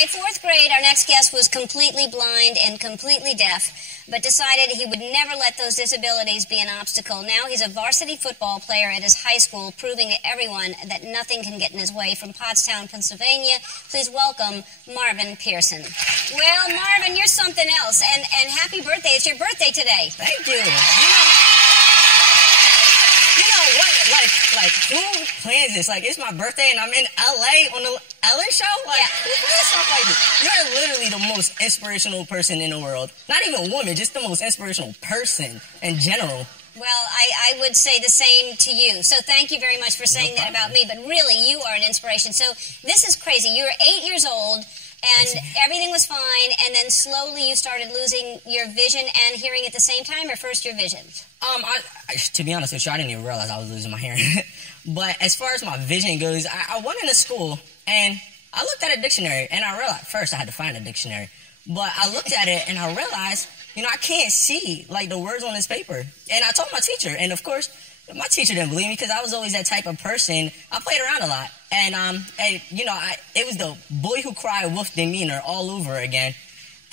By fourth grade, our next guest was completely blind and completely deaf, but decided he would never let those disabilities be an obstacle. Now he's a varsity football player at his high school, proving to everyone that nothing can get in his way. From Pottstown, Pennsylvania, please welcome Marvin Pearson. Well, Marvin, you're something else, and happy birthday. It's your birthday today. Thank you. You know what? Like, who plans this? Like, it's my birthday and I'm in LA on the LA show? Like, who plans stuff like this? You're literally the most inspirational person in the world. Not even a woman, just the most inspirational person in general. Well, I would say the same to you. So thank you very much for saying that about me. But really, you are an inspiration. So this is crazy. You were 8 years old, and everything was fine, and then slowly you started losing your vision and hearing at the same time, or first your vision? To be honest with you, I didn't even realize I was losing my hearing. But as far as my vision goes, I went into school, and I looked at a dictionary, and I realized, first I had to find a dictionary, but I looked at it, and I realized, you know, I can't see, like, the words on this paper. And I told my teacher, and of course, my teacher didn't believe me because I was always that type of person. I played around a lot. And you know, it was the boy who cried wolf demeanor all over again.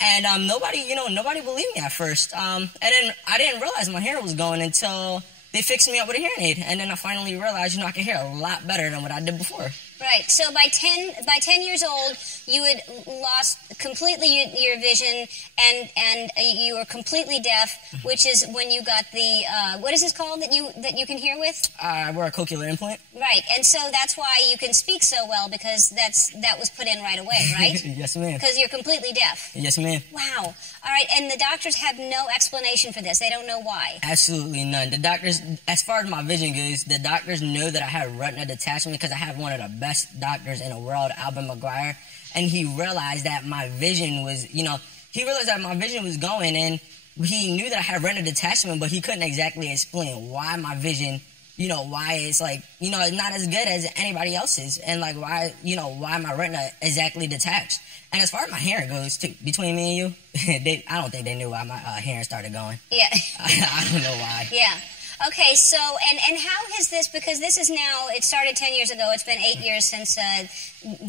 And nobody believed me at first. And then I didn't realize my hearing was going until they fixed me up with a hearing aid. And then I finally realized, you know, I can hear a lot better than what I did before. Right. So by 10 years old, you had lost completely your vision, and you were completely deaf, which is when you got the what is this called that you can hear with? I wear a cochlear implant. Right. And so that's why you can speak so well, because that was put in right away, right? Yes, ma'am. Because you're completely deaf. Yes, ma'am. Wow. All right. And the doctors have no explanation for this. They don't know why. Absolutely none. The doctors, as far as my vision goes, the doctors know that I had retina detachment because I have one of the best doctors in the world, Albert McGuire, and he realized that my vision was, you know, he realized that my vision was going, and he knew that I had retina detachment, but he couldn't exactly explain why my vision, you know, why it's like, you know, it's not as good as anybody else's, and like why, you know, why my retina exactly detached. And as far as my hearing goes, too, between me and you, I don't think they knew why my hearing started going. Yeah. I don't know why. Yeah. Okay, so, and how has this, because this is now, it started 10 years ago, it's been 8 years since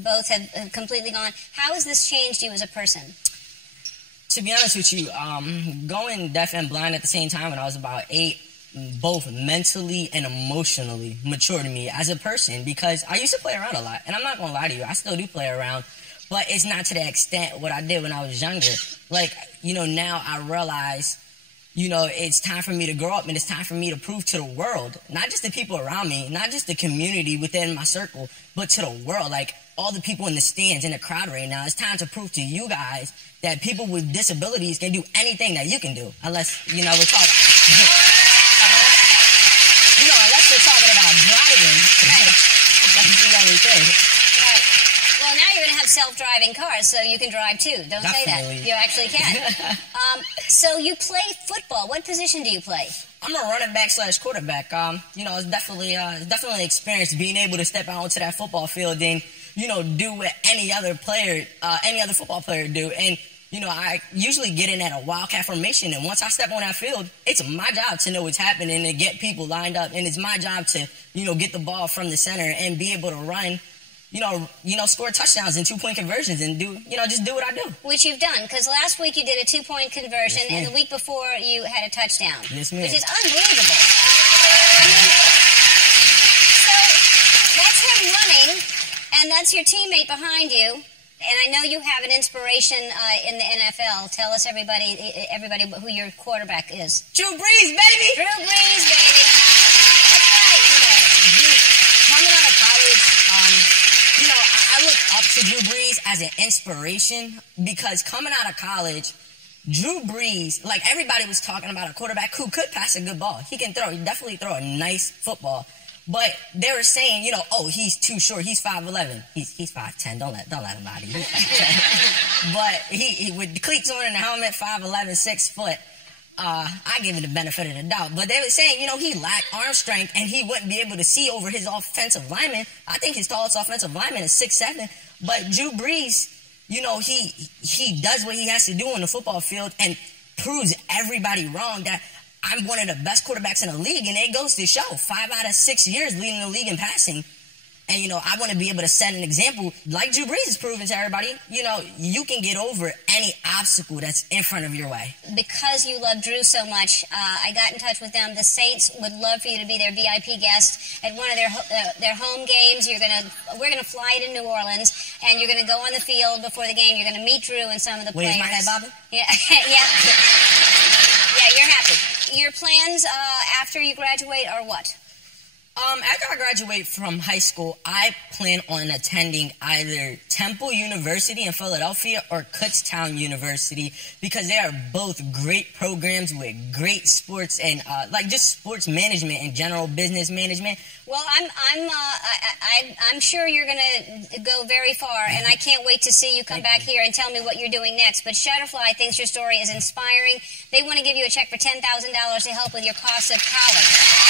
both have completely gone. How has this changed you as a person? To be honest with you, going deaf and blind at the same time when I was about 8, both mentally and emotionally matured me as a person, because I used to play around a lot, and I'm not going to lie to you, I still do play around, but it's not to the extent what I did when I was younger. Like, you know, now I realize, you know, it's time for me to grow up, and it's time for me to prove to the world, not just the people around me, not just the community within my circle, but to the world, like all the people in the stands, in the crowd right now. It's time to prove to you guys that people with disabilities can do anything that you can do, unless, you know, we're talking, unless we're talking about driving. That's the only thing. Right. Well, now you're going to have self-driving cars, so you can drive too. Don't Definitely. say that. You actually can. So you play football. What position do you play? I'm a running back / quarterback. You know, it's definitely an experience being able to step out onto that football field and, you know, do what any other football player do. And, you know, I usually get in at a wildcat formation, and once I step on that field, it's my job to know what's happening and get people lined up, and it's my job to, you know, get the ball from the center and be able to run, you know, score touchdowns and 2-point conversions and do, you know, just do what I do. Which you've done, because last week you did a 2-point conversion, and the week before you had a touchdown. Yes, ma'am. Which is unbelievable. I mean, so that's him running, and that's your teammate behind you. And I know you have an inspiration in the NFL. Tell us, everybody who your quarterback is. Drew Brees, baby! Drew Brees, baby. That's right. You know, coming out of college, you know, I look up to Drew Brees as an inspiration, because coming out of college, Drew Brees, like everybody was talking about a quarterback who could pass a good ball. He can definitely throw a nice football. But they were saying, you know, oh, he's too short. He's 5'11". He's 5'10". Don't let him body. He's 5'10". But he with the cleats on and the helmet, 5'11", 6 foot. I give it the benefit of the doubt. But they were saying, you know, he lacked arm strength and he wouldn't be able to see over his offensive lineman. I think his tallest offensive lineman is 6'7". But Drew Brees, you know, he does what he has to do on the football field and proves everybody wrong that I'm one of the best quarterbacks in the league, and it goes to show 5 out of 6 years leading the league in passing. And, I want to be able to set an example, like Drew Brees is proving to everybody, you can get over any obstacle that's in front of your way. Because you love Drew so much, I got in touch with them. The Saints would love for you to be their VIP guest at one of their home games. We're gonna fly to New Orleans, and you're gonna go on the field before the game. You're gonna meet Drew and some of the players. Wait, is my head bobbing? Yeah, yeah, yeah. You're happy. Your plans after you graduate are what? After I graduate from high school, I plan on attending either Temple University in Philadelphia or Kutztown University, because they are both great programs with great sports and just sports management and general business management. Well, I'm sure you're going to go very far, and I can't wait to see you come back here and tell me what you're doing next. But Shutterfly thinks your story is inspiring. They want to give you a check for $10,000 to help with your cost of college.